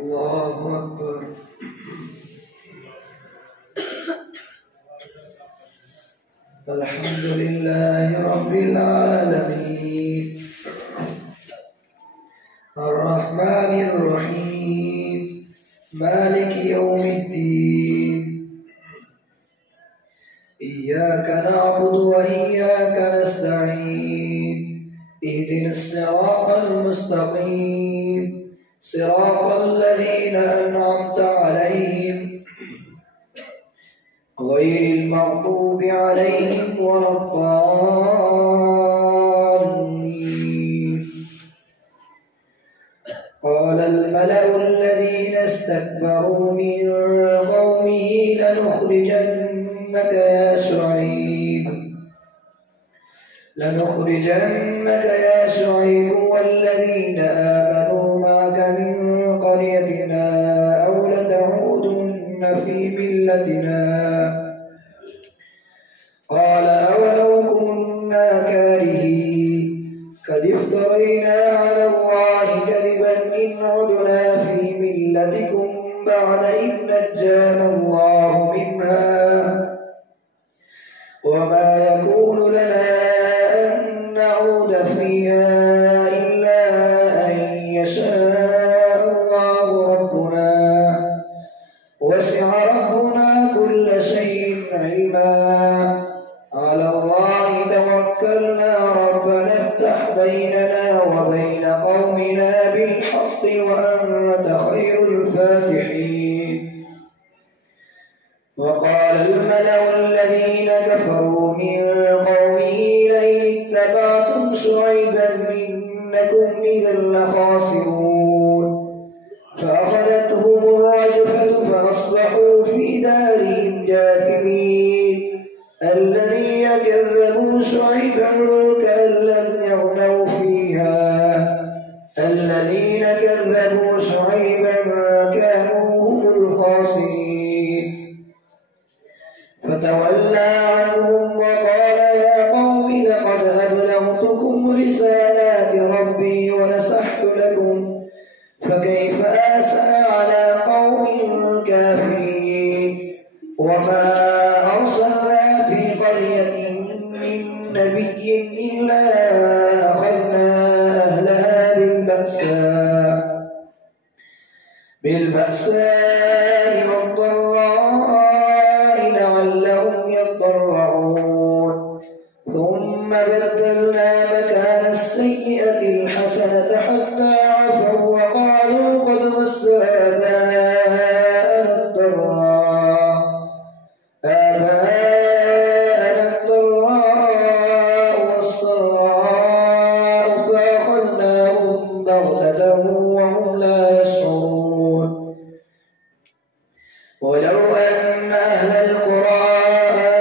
الله أكبر. الحمد لله رب العالمين الرحمن الرحيم مالك يوم الدين إياك نعبد وإياك نستعين اهدنا الصراط المستقيم صراط الذين أنعمت عليهم غير المغضوب عليهم ولا الضالين. قال الملأ الذين استكبروا من قومه لنخرجنك يا شعيب والذين آمنوا معك من قريتنا أو لتعودن في ملتنا. قال أولو كنا كارهين قد افترينا على الله كذبا إن عدنا في ملتكم بعد إذ نجانا الله منها وما يكون لنا أن نعود فيها إلا أن يشاء الله ربنا وسع ربنا كل شيء علما على الله توكلنا ربنا افتح بيننا وبين قومنا بالحق وأنت خير الفاتحين. وقال الملأ الذين كفروا من قومه لئن اتبعتم شعيبا إنكم إذا لخاسرون. فأخذتهم الرجفة فأصبحوا في دارهم جاثمين. الذين كذبوا شعيبا كأن لم يغنوا فيها الذين كذبوا شعيبا كانوا هم الخاسرين. فتولى عنهم وقال يا قوم لقد أبلغتكم رسالات ربي ونصحت لكم فكيف آسى على قوم كافرين. وما أرسلنا في قرية من نبي إلا أخذنا أهلها بالبأساء والضراء لعلهم يضرعون. ثم بدلنا مكان السيئة الحسنة حتى عفوا وقالوا قد مس آباءنا الضراء والسراء فأخذناهم بغتة وهم لا يشعرون. ولو أن أهل القرى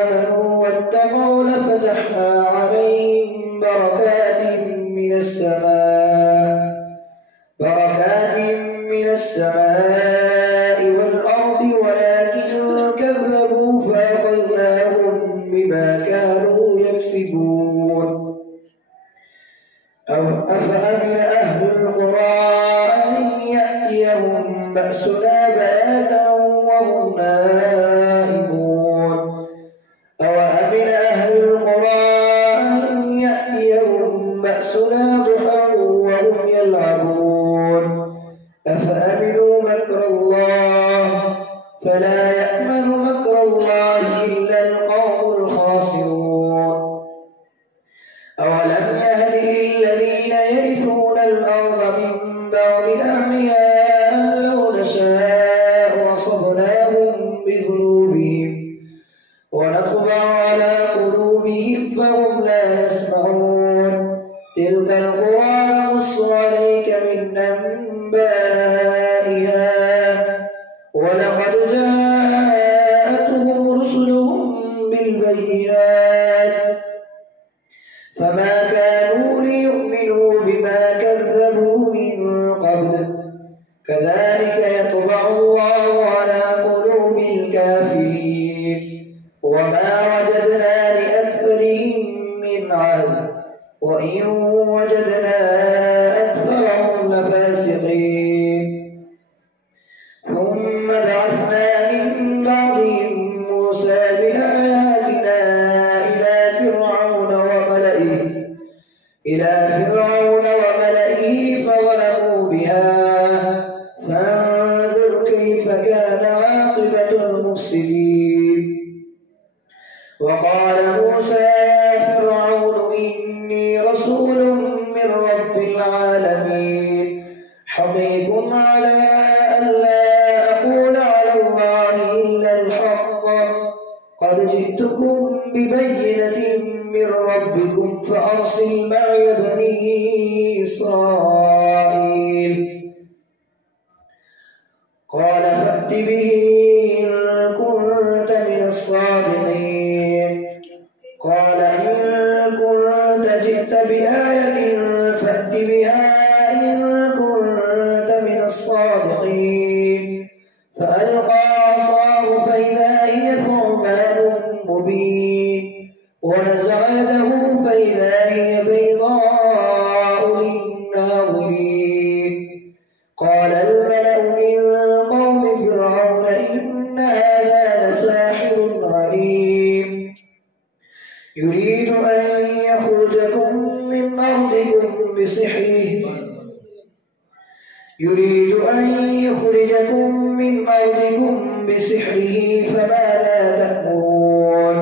آمنوا واتقوا لفتحنا عليهم بركات من السماء والأرض ولكن كذبوا فأخذناهم بما كانوا يكسبون. أفأمن أهل القرى أن يأتيهم بأسنا بياتا وهم نائمون. أوأمن أهل القرى أن يأتيهم بأسنا ضحى وهم يلعبون. أفأمنوا مكر الله فلا يأمن مكر الله إلا القوم الخاسرون. أولم يهد للذين يرثون الأرض من بعد أهلها أن لو نشاء أصبناهم بذنوبهم ونطبع على قلوبهم فهم لا يسمعون. تلك القرى نقص عليك من أنبائها ولقد جاءتهم رسلهم بالبينات فما كانوا ليؤمنوا بما كذبوا من قبل كذلك يطبع الله على قلوب الكافرين. وما وجدنا لأكثرهم من عهد وإن وجدنا أكثرهم لفاسقين. العالمين حقيق على ألا أقول على الله إلا الحق قد جئتكم ببينة من ربكم فأرسل معي بني إسرائيل قال فأت به إن كنت من الصادقين قال إن كنت جئت بآية فأت بها إن كنت من الصادقين فألقى عصاه فإذا هي ثعبان مبين ونزع يده فإذا هي بيضاء للناظرين قال الملأ من قوم فرعون إن هذا لساحر عليم يريد أن يخرجكم من أرضكم بسحره فماذا تأمرون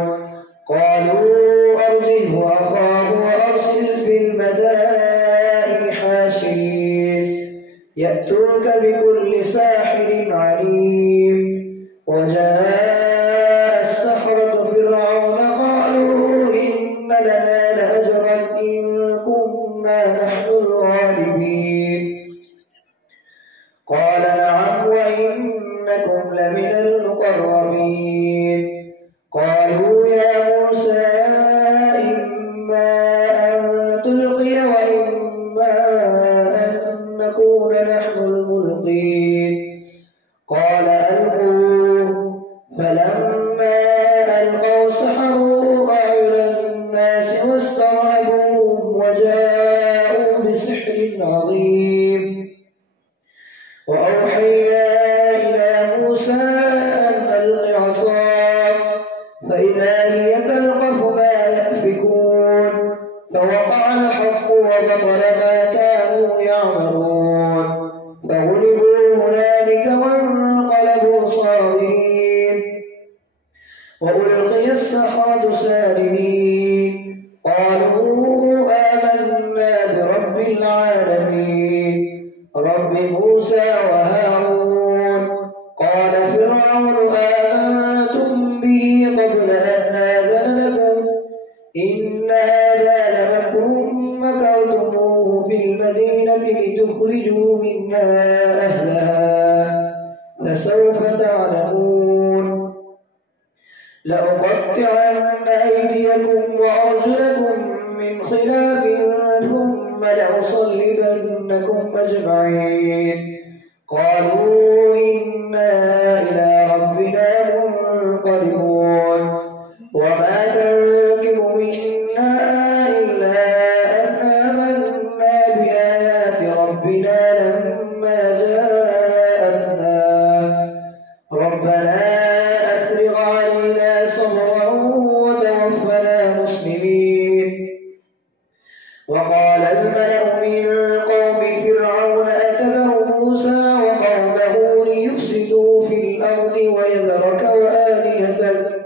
قالوا أرجه وأخاه وأرسل في المدائن حاشرين يأتوك بكل ساحر عليم وجاء السحرة فرعون قالوا إن لنا لأجرا إن كنا نحن الغالبين قال نعم وإنكم لمن المقربين قالوا يا موسى إما أن تلقي وإما أن نكون نحن الملقين قال ألقوا فلما ألقوا سحروا أعين الناس واسترهبوهم وجاءوا بسحر عظيم وأوحينا إلى موسى أن ألق عصاك فإذا هي تلقف ما يأفكون فوقع الحق وبطل ما كانوا يعملون فغلبوا هنالك وانقلبوا صاغرين وألقي السحرة ساجدين قالوا آمنا برب العالمين رب موسى وهارون قال فرعون آمنتم به قبل أن آذن لكم إن هذا لمكر مكرتموه في المدينة لتخرجوا منها أهلها فسوف تعلمون لأقطعن أيديكم وأرجلكم من خلاف ثم لأصلبنكم أجمعين قالوا إنا إلى ربنا منقلبون وما تنقم منا إلا أن آمنا بآيات ربنا لما جاءتنا ربنا أفرغ علينا صبرا وتوفنا مسلمين وقال الملأ من قوم فرعون أتذر موسى وقومه ليفسدوا في الأرض ويذرك وآلهتك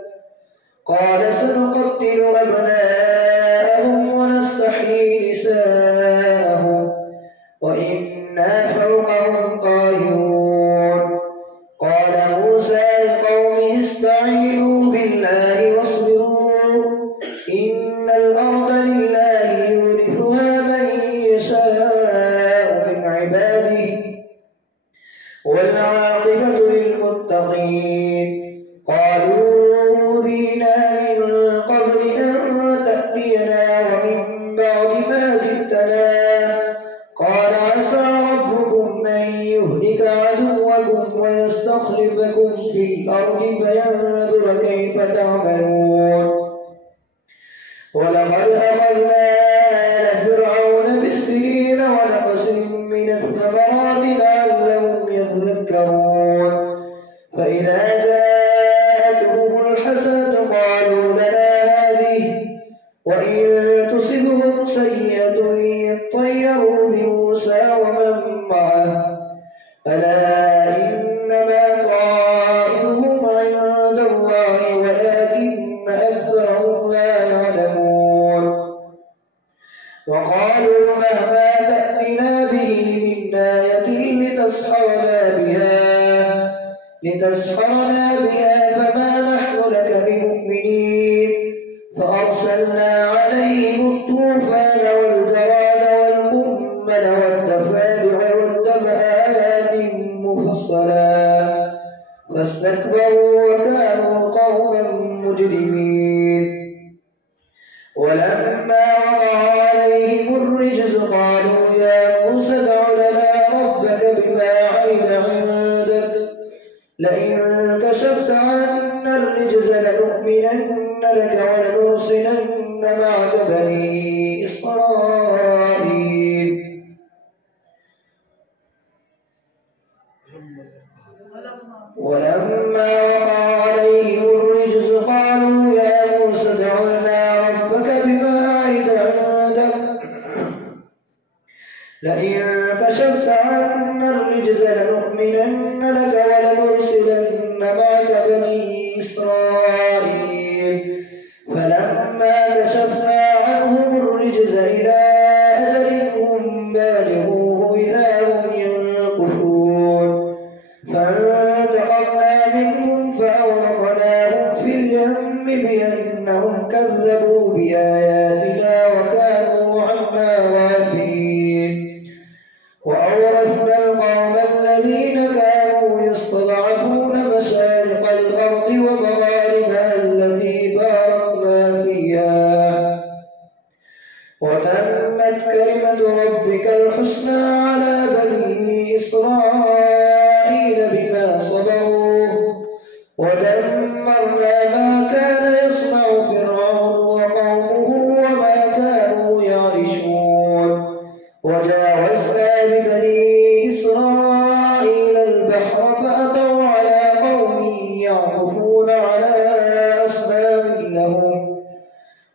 قال سنقتل أبناءهم ونستحيي نساءهم وإنا فوقهم قاهرون قال موسى لقومه استعينوا بالله واصبروا إن الأرض لله يورثها من يشاء من عباده والعاقبة للمتقين قالوا أوذينا من قبل أن تأتينا ومن بعد ما جئتنا قال عسى ربكم أن يهلك عدوكم ويستخلفكم في الأرض فينظر كيف تعملون ولقد أخذنا آل فرعون بالسنين ونقص من الثمرات لعلهم يذكرون فإذا جاءتهم الحسنة قالوا لنا هذه وإن تصبهم سيئة يطيروا بموسى ومن معه ألا إنما طائرهم عند الله ولكن أكثرهم لا يعلمون وقالوا مهما تأتنا به لتسحرنا بها فما نحن لك بمؤمنين فأرسلنا عليهم الطوفان والجراد والقمل والضفادع والدم آيات مفصلات فاستكبروا وكانوا قوما مجرمين. ولما وقع عليهم الرجز قالوا يا موسى ادع لنا ربك بما عهد عندك لئن كشفت عنا الرجز لنؤمنن لك ولنرسلن معك بني إسرائيل. ولما وقع عليهم الرجز قالوا يا موسى ادع لنا ربك بما عهد عندك لئن كشفت عنا الرجز لنؤمنن لك ولنرسلن معك بني إسرائيل. فلما كشفنا عنهم الرجز إلى أجل هم بالغوه إذا هم ينكثون فانتقمنا منهم فأغرقناهم في اليم بأنهم كذبوا بآياتنا وكانوا عنها غافلين. وأورثنا القوم الذين كانوا يستضعفون مشارق الأرض ومغاربها التي باركنا فيها وتمت كلمة ربك الحسنى على بني إسرائيل بما صبروا ودمرنا ما كان يصنع فرعون وقومه وما كانوا يعرشون. وجاوزنا ببني إسرائيل البحر فأتوا على قوم يعكفون على أصنام لهم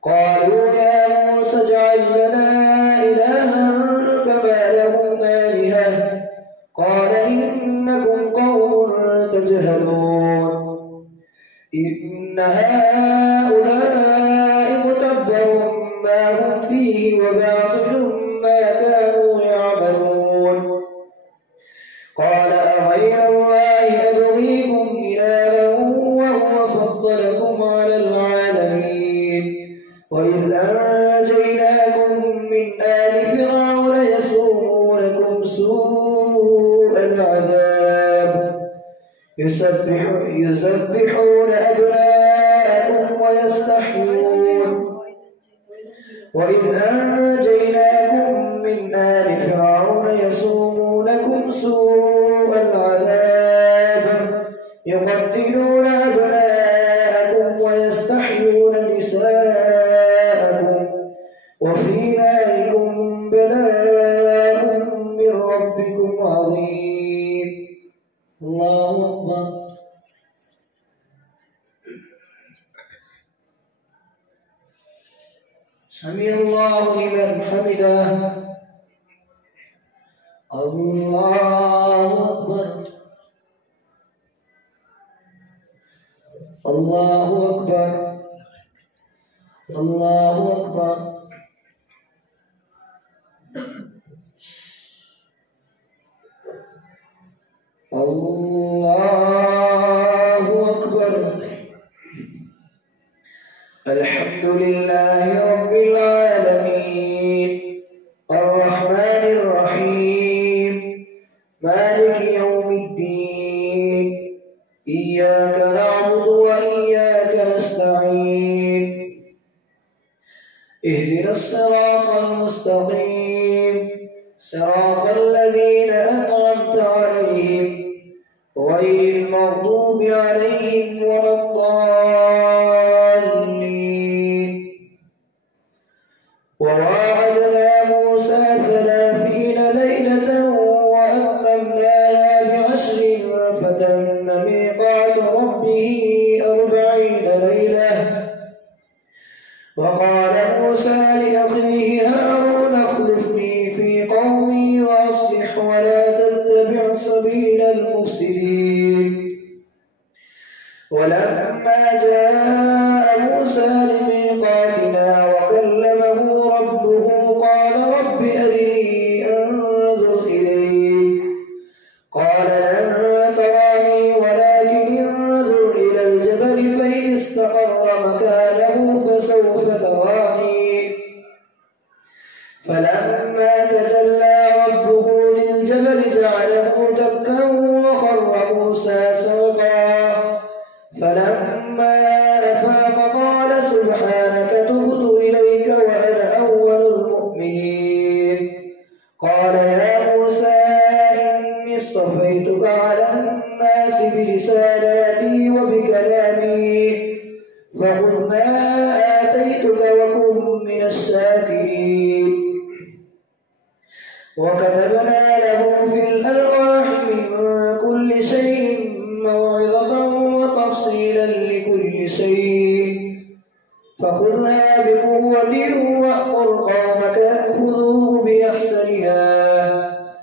قالوا يا موسى اجعل لنا إلها كما لهم آلهة قال إنكم قوم تجهلون. إن هؤلاء متبر ما هم فيه وباطل ما كانوا يعملون. قال أغير الله أبغيكم إلها وهو فضلكم على العالمين. وإذ أنجيناكم من آل فرعون يسومونكم سوء العذاب يذبحون أبناءكم ويستحيون. وإذ أنجيناكم من آل فرعون يسومونكم سوء العذاب يقتلون أبناءكم ويستحيون نساءكم وفي ذلكم بلاء من ربكم عظيم. الله أكبر. سمع الله لمن حمده. الله أكبر. الله أكبر. الله أكبر. الله أكبر. الحمد لله رب العالمين الرحمن الرحيم مالك يوم الدين إياك نعبد وإياك نستعين اهدنا الصراط المستقيم صراط الذين أنعمت عليهم غير المغضوب عليهم ولا الضالين. وواعدنا موسى 30 ليلة وأتممناها ب10 فتم ميقات ربه 40 ليلة. وقال موسى لأخيه هارون اخلفني في قومي وأصلح ولا تتبع سبيل المفسدين. ولما جاء موسى لميقاتنا وكلمه ربه قال رب أرني أنظر إليك برسالاتي وبكلامي فخذ ما آتيتك وكن من الشاكرين. وكتبنا له في الألواح من كل شيء موعظة وتفصيلا لكل شيء فخذها بقوة وأمر قومك يأخذوه بأحسنها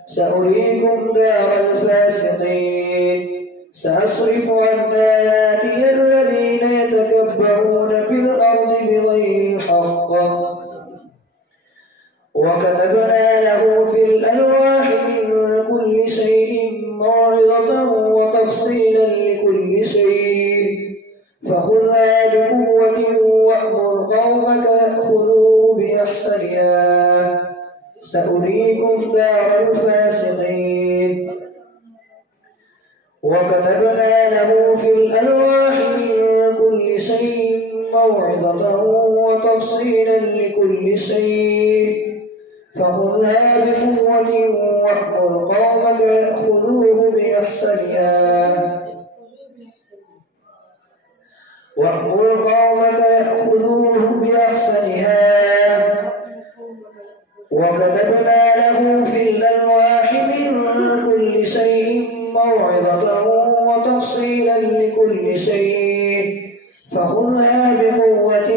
سأريكم دار الفاسقين. سأصرف عن آياتي الذين يتكبرون في الأرض بغير الحق. وكتبنا له في الألواح من كل شيء موعظة وتفصيلا لكل شيء فخذها بقوة وأمر قومك يأخذوه بأحسنها سأريكم دار الفاسقين. وكتبنا له في الألواح من كل شيء موعظة وتفصيلا لكل شيء فخذها بقوة وأمر قومك يأخذوه بأحسنها وكتبنا له في الألواح من كل شيء موعظة وتفصيلا لكل شيء فخذها بقوة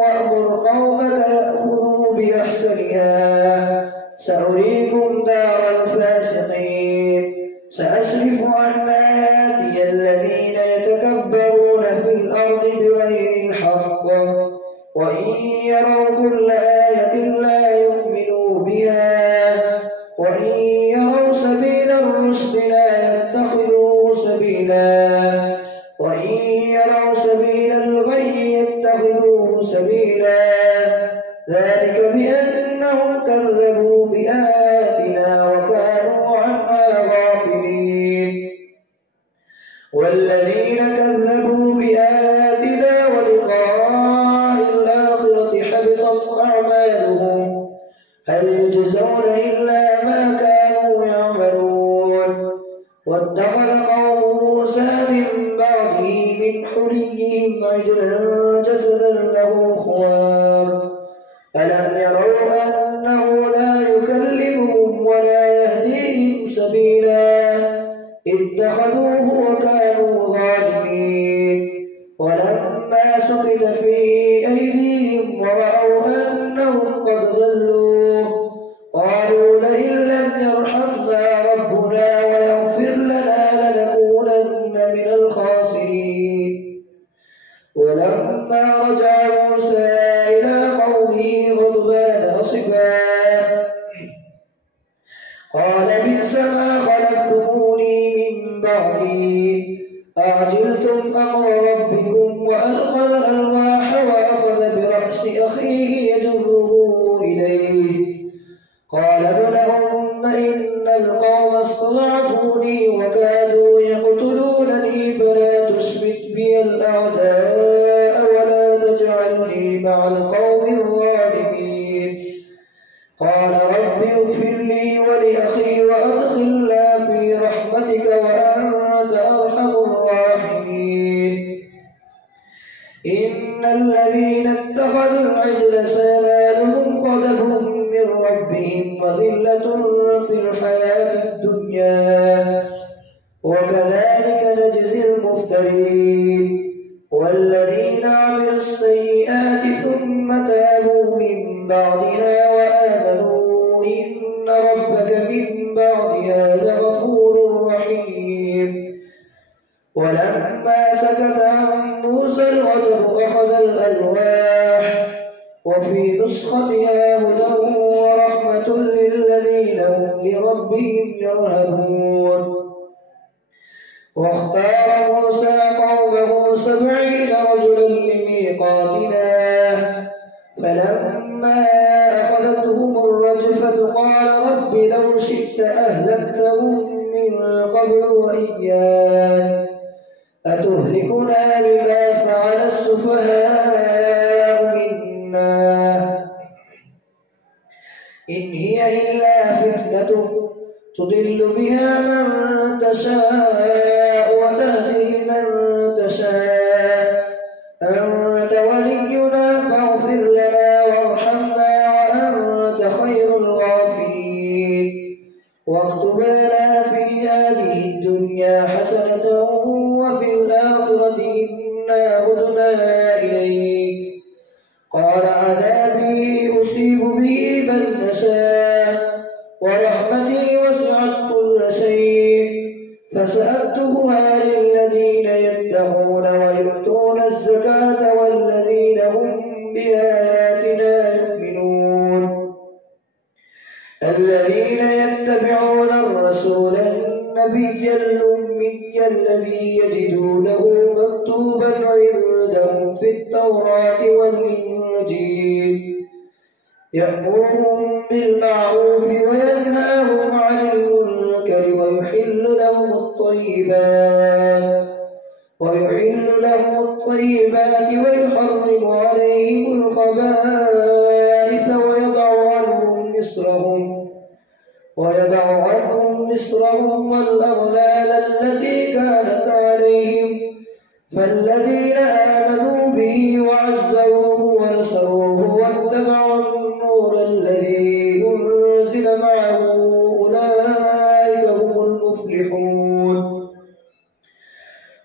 وأمر قومك يأخذوه بأحسنها سأريكم دار الفاسقين. سأصرف عن آياتي الذين يتكبرون في الأرض بغير الحق وإن يروا كل آية لا يؤمنوا بها وإن يروا سبيل الرشد لا يتخذوه سبيلا وإن يروا سبيل الغي يتخذوه سبيلا ذلك بأنهم كذبوا بآياتنا وكانوا عنها غافلين. والذين كذبوا بآياتنا ولقاء الآخرة حبطت أعمالهم هل يجزون إلا ما كانوا يعملون. واتخذ قوم موسى من بعده من حليهم عجلا جسدا له خوار ألم يروا أنه لا يكلمهم ولا يهديهم سبيلا اتخذوه وكانوا ظالمين. ولما سقط في أيديهم ورأوا أنهم قد ضلوا قالوا لئن لم يرحمنا ربنا ويغفر لنا لنكونن من الخاسرين. ولما رجع موسى إلى قومه غضبان أسفا قال بئس ما خلفتموني من بعدي أعجلتم أمر ربكم وألقى الألواح وأخذ برأس أخيه يجره إليه قال ابن أم إن القوم استضعفوني وكادوا يقتلونني فلا تشمت بي الأعداء ولا تجعلني مع القوم الظالمين. قال رب اغفر لي ولأخي وأدخلنا في رحمتك وأنت أرحم الراحمين. إن الذين اتخذوا العجل سينالهم غضب من ربهم وذلة في الحياة الدنيا وكذلك نجزي المفترين. والذين عملوا السيئات ثم تابوا من بعدها وآمنوا إن ربك من بعدها لغفور رحيم. ولما سكت عن موسى الغضب أخذ الألواح وفي نسختها هدى ورحمة للذين هم لربهم يرهبون. واختار موسى قومه 70 رجلا لميقاتنا فلما أخذتهم الرجفة قال رب لو شئت أهلكتهم من قبل وإياي أتهلكنا بما فعل السفهاء منا إن هي إلا فتنة تضل بها من تشاء وتهدي تهدي من تشاء أنت ولينا فاغفر لنا وارحمنا وأنت خير الغافرين واكتب لنا في هذه الدنيا حسنة وفي الآخرة إنا هدنا إليك قال عذابي أصيب به من نشاء ورحمتي وسعت كل شيء فسأكتبها للذين يتقون ويؤتون الزكاة والذين هم بآياتنا يؤمنون الذين يتبعون الرسول النبي الأمي الذي يجدونه مكتوبا عندهم في التوراة والإنجيل يأمرهم بالمعروف وينهاهم عن المنكر ويحل لهم الطيبات ويحرم عليهم الخبائث ويضع عنهم نصرهم والأغلال التي كانت عليهم فالذين آمنوا به وعزروه ونصروه واتبعوا النور الذي أنزل معه أولئك هم المفلحون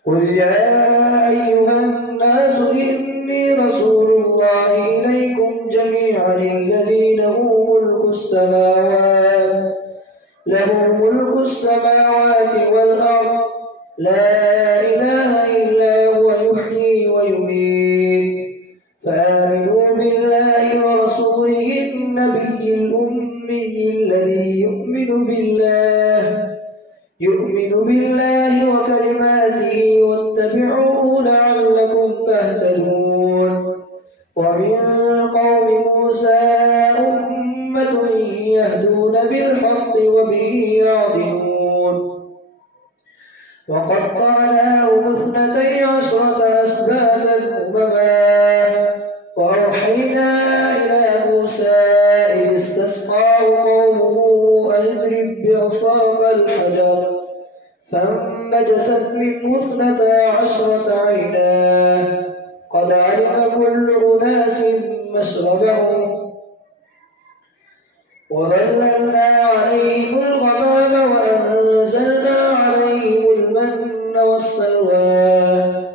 قل يا أيها الناس إني رسول الله إليكم جميعا الذي له ملك السماوات والأرض لا إله إلا هو يحيي ويميت فآمنوا بالله ورسوله النبي الأمي الذي يؤمن بالله وكلماته واتبعوه لعلكم تهتدون ومن قوم موسى أمة يهدون بالحق وبه يعدلون وقطعناهم 12 أسباطا أمما وأوحينا إلى موسى إذ استسقاه قومه أن اضرب بعصاك الحجر فانبجست منه 12 عينا قد علم كل أناس مشربهم وظللنا عليهم الغمام وأنزلنا عليهم المن والسلوى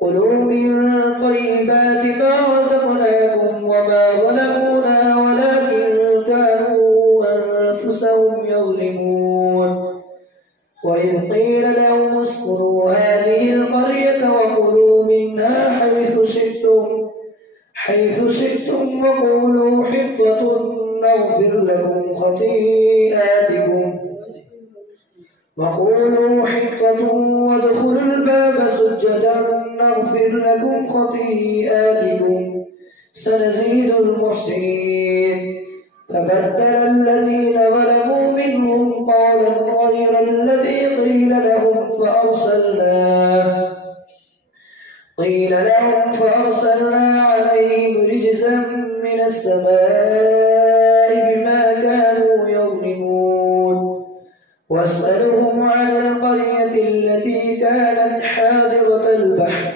كلوا من طيبات ما رزقناكم وما ظلمونا ولكن كانوا أنفسهم يظلمون وإذ قيل لهم اسكنوا هذه القرية وكلوا منها حيث شئتم وقولوا حطة نغفر لكم وادخلوا الباب سجدا نغفر لكم خطيئاتكم سنزيد المحسنين فبدل الذين ظلموا منهم قولا غير الذي قيل لهم فأرسلنا عليهم رجزا من السماء بما كانوا يظلمون واسألهم عن القرية التي كانت حاضرة البحر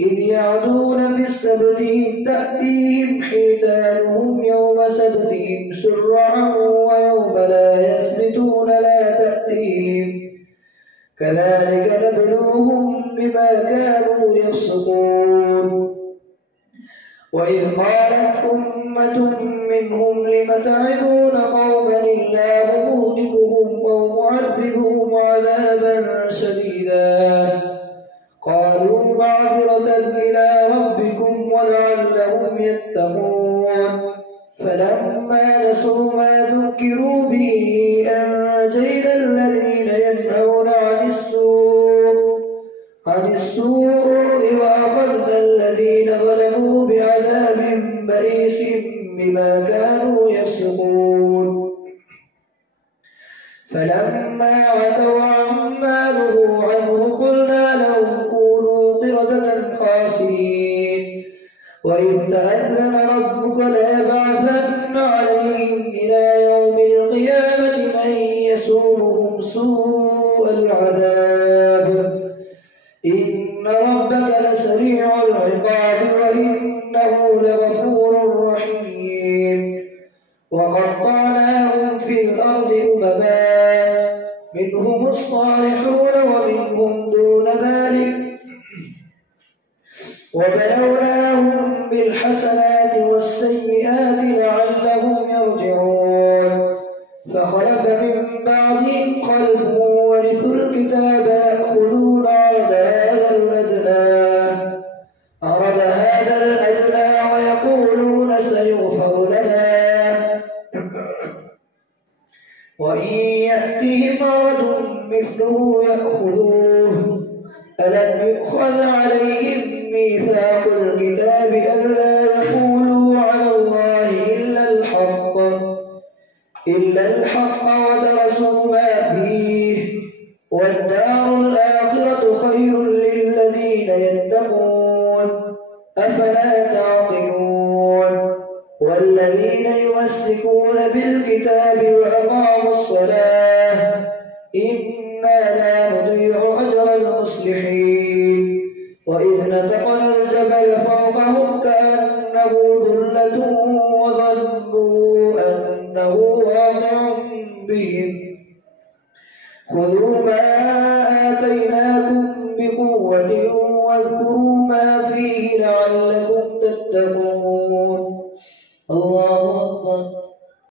إذ يعدون بالسبت إذ تأتيهم حيتانهم يوم سبتهم شرعا ويوم لا يسبتون لا تأتيهم كذلك نبلوهم بما كانوا يفسقون وإذ قالت أمة منهم لم تعظون قوما الله مهلكهم أو معذبهم عذابا شديدا قالوا معذرة إلى ربكم ولعلهم يتقون فلما نسوا ما ذكروا به أنجينا الذين ينهون عن السوء وأخذنا الذين ظلموا بعذاب بئيس بما كانوا يفسقون فلما عتوا عما نهوا عنه قلنا لهم كونوا قردة خاسئين وإذ تأذن ربك ليبعثن عليهم إلى يوم القيامة من يسومهم سوء العذاب إن ربك لسريع العقاب وإنه لغفور رحيم وقطعناهم في الأرض أمما منهم الصالحون ومنهم دون ذلك وبلوناهم بالحسنات والسيئات لعلهم يرجعون فخلف من بعدهم خلف ورثوا الكتاب يأخذون عرض هذا الأدنى ويقولون سيغفر لنا وإن يأتهم عرض مثله يأخذوه ألم يؤخذ عليهم ميثاق الكتاب ألا يقولوا على الله إلا الحق ودرسوا ما فيه والدار الآخرة خير للذين يتقون أفلا تعقلون والذين يمسكون بالكتاب وأقاموا الصلاة إنا لا نضيع أجر المصلحين وإذ نتقنا الجبل فوقهم كأنه ظلة وظنوا أنه واقع بهم خذوا ما آتيناكم بقوة واذكروا ما فيه لعلكم تتقون الله